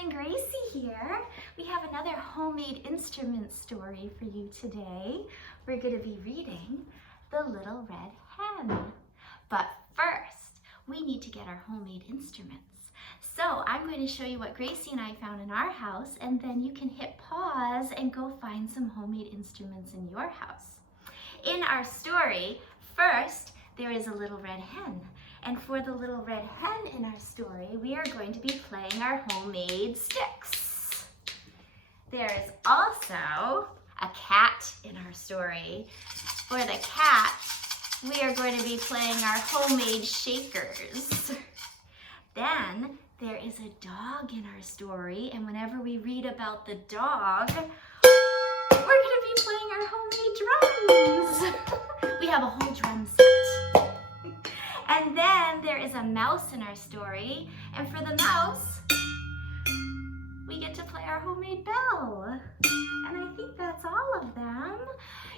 and Gracie here. We have another homemade instrument story for you today. We're going to be reading The Little Red Hen. But first, we need to get our homemade instruments. So I'm going to show you what Gracie and I found in our house, and then you can hit pause and go find some homemade instruments in your house. In our story, first, there is a little red hen. And for the little red hen in our story, we are going to be playing our homemade sticks. There is also a cat in our story. For the cat, we are going to be playing our homemade shakers. Then there is a dog in our story, and whenever we read about the dog, we're going to be playing our homemade drums. We have a whole drum set. And then there is a mouse in our story, and for the mouse, we get to play our homemade bell. And I think that's all of them.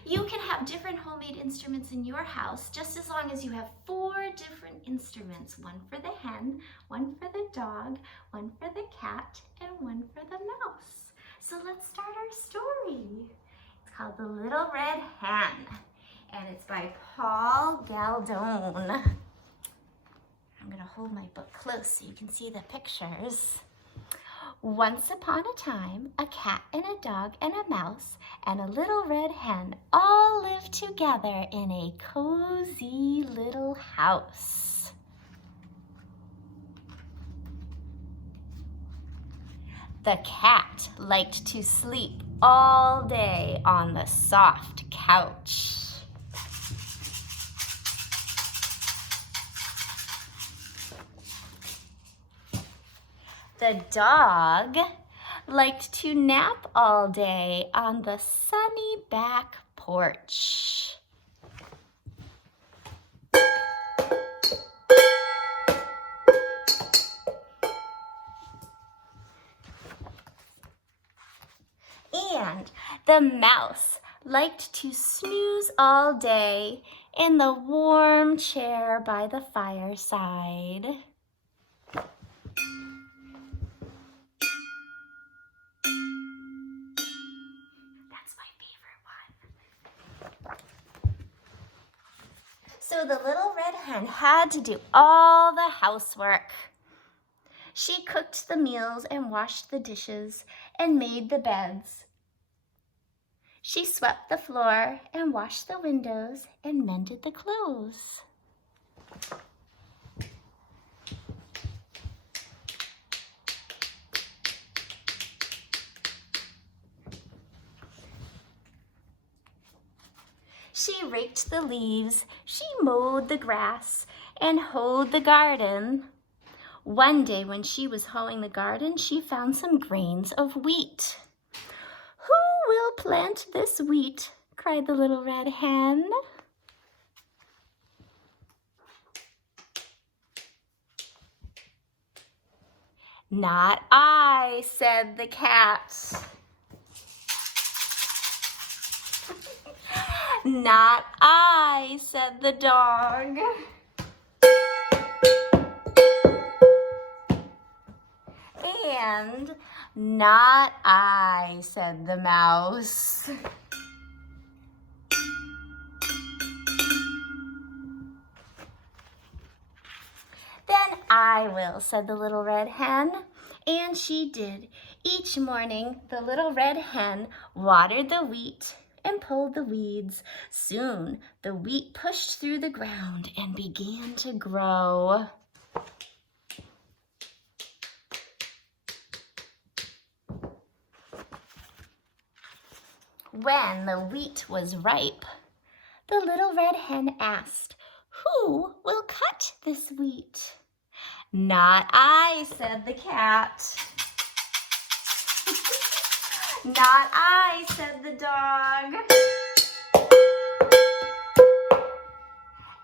You can have different homemade instruments in your house, just as long as you have 4 different instruments. One for the hen, one for the dog, one for the cat, and one for the mouse. So let's start our story. It's called The Little Red Hen, and it's by Paul Galdone. I'm going to hold my book close so you can see the pictures. Once upon a time, a cat and a dog and a mouse and a little red hen all lived together in a cozy little house. The cat liked to sleep all day on the soft couch. The dog liked to nap all day on the sunny back porch. And the mouse liked to snooze all day in the warm chair by the fireside. So the little red hen had to do all the housework. She cooked the meals and washed the dishes and made the beds. She swept the floor and washed the windows and mended the clothes. She raked the leaves, she mowed the grass, and hoed the garden. One day when she was hoeing the garden, she found some grains of wheat. "Who will plant this wheat?" cried the little red hen. "Not I," said the cat. "Not I," said the dog. And "Not I," said the mouse. "Then I will," said the little red hen. And she did. Each morning, the little red hen watered the wheat and pulled the weeds. Soon, the wheat pushed through the ground and began to grow. When the wheat was ripe, the little red hen asked, "Who will cut this wheat?" "Not I," said the cat. "Not I," said the dog.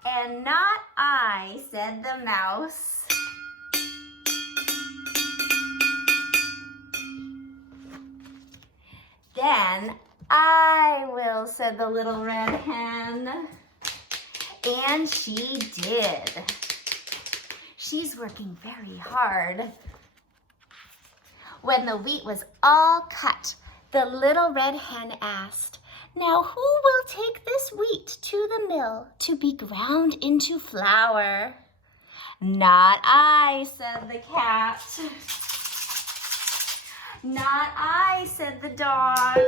And "Not I," said the mouse. "Then I will," said the little red hen. And she did. She's working very hard. When the wheat was all cut, the little red hen asked, "Now who will take this wheat to the mill to be ground into flour?" "Not I," said the cat. "Not I," said the dog.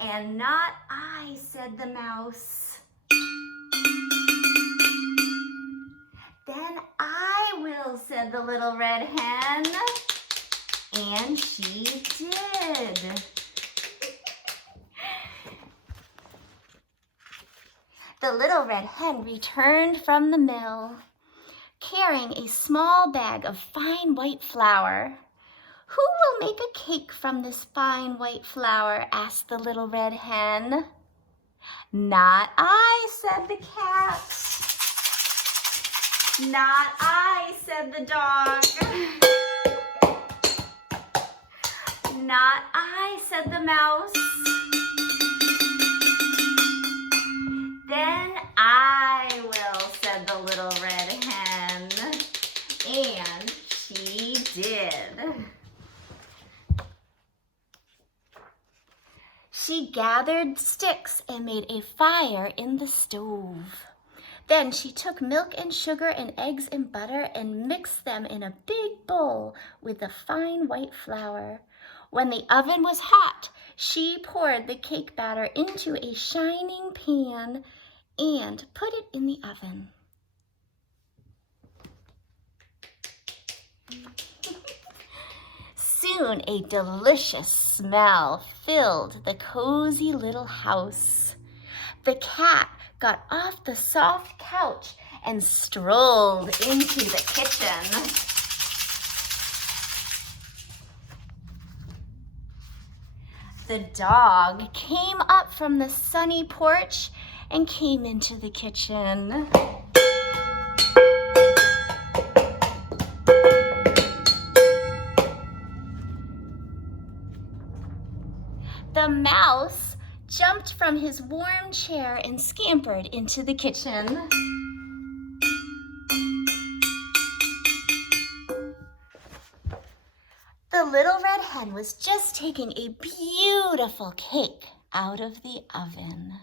"And not I," said the mouse. "Then I will," said the little red hen. And she did. The little red hen returned from the mill, carrying a small bag of fine white flour. "Who will make a cake from this fine white flour?" asked the little red hen. "Not I," said the cat. "Not I," said the dog. "Not I," said the mouse. "Then I will," said the little red hen. And she did. She gathered sticks and made a fire in the stove. Then she took milk and sugar and eggs and butter and mixed them in a big bowl with the fine white flour. When the oven was hot, she poured the cake batter into a shining pan and put it in the oven. Soon a delicious smell filled the cozy little house. The cat got off the soft couch and strolled into the kitchen. The dog came up from the sunny porch and came into the kitchen. The mouse jumped from his warm chair and scampered into the kitchen. The little red hen was just taking a beautiful cake out of the oven.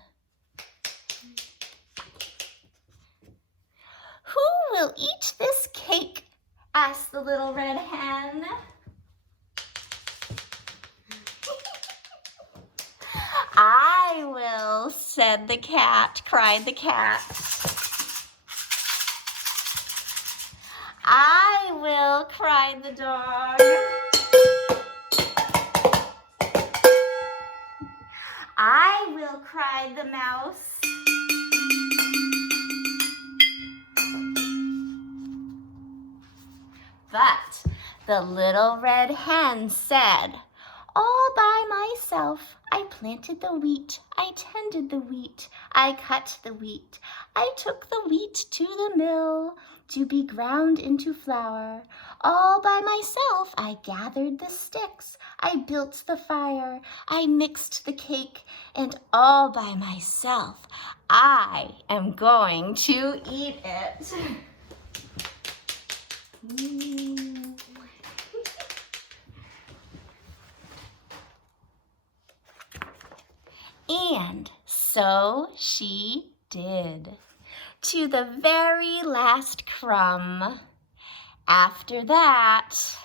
"Who will eat this cake?" asked the little red hen. "I will," said the cat, cried the cat. "I will," cried the dog. "I will," cried the mouse. But the little red hen said, "All by myself. I planted the wheat, I tended the wheat, I cut the wheat, I took the wheat to the mill to be ground into flour. All by myself I gathered the sticks, I built the fire, I mixed the cake, and all by myself I am going to eat it." And so she did, to the very last crumb. After that,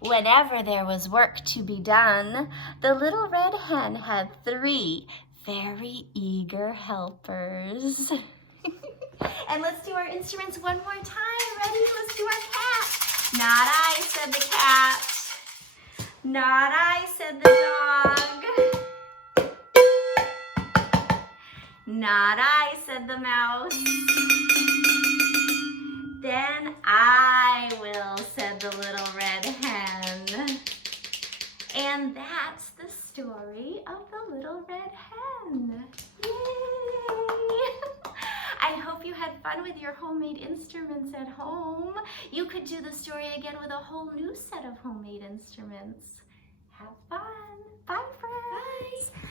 whenever there was work to be done, the little red hen had 3 very eager helpers. And let's do our instruments one more time. Ready? Let's do our cat. "Not I," said the cat. "Not I," said the dog. "Not I," said the mouse. "Then I will," said the little red hen. And that's the story of the little red hen. Yay! I hope you had fun with your homemade instruments at home. You could do the story again with a whole new set of homemade instruments. Have fun. Bye, friends. Bye.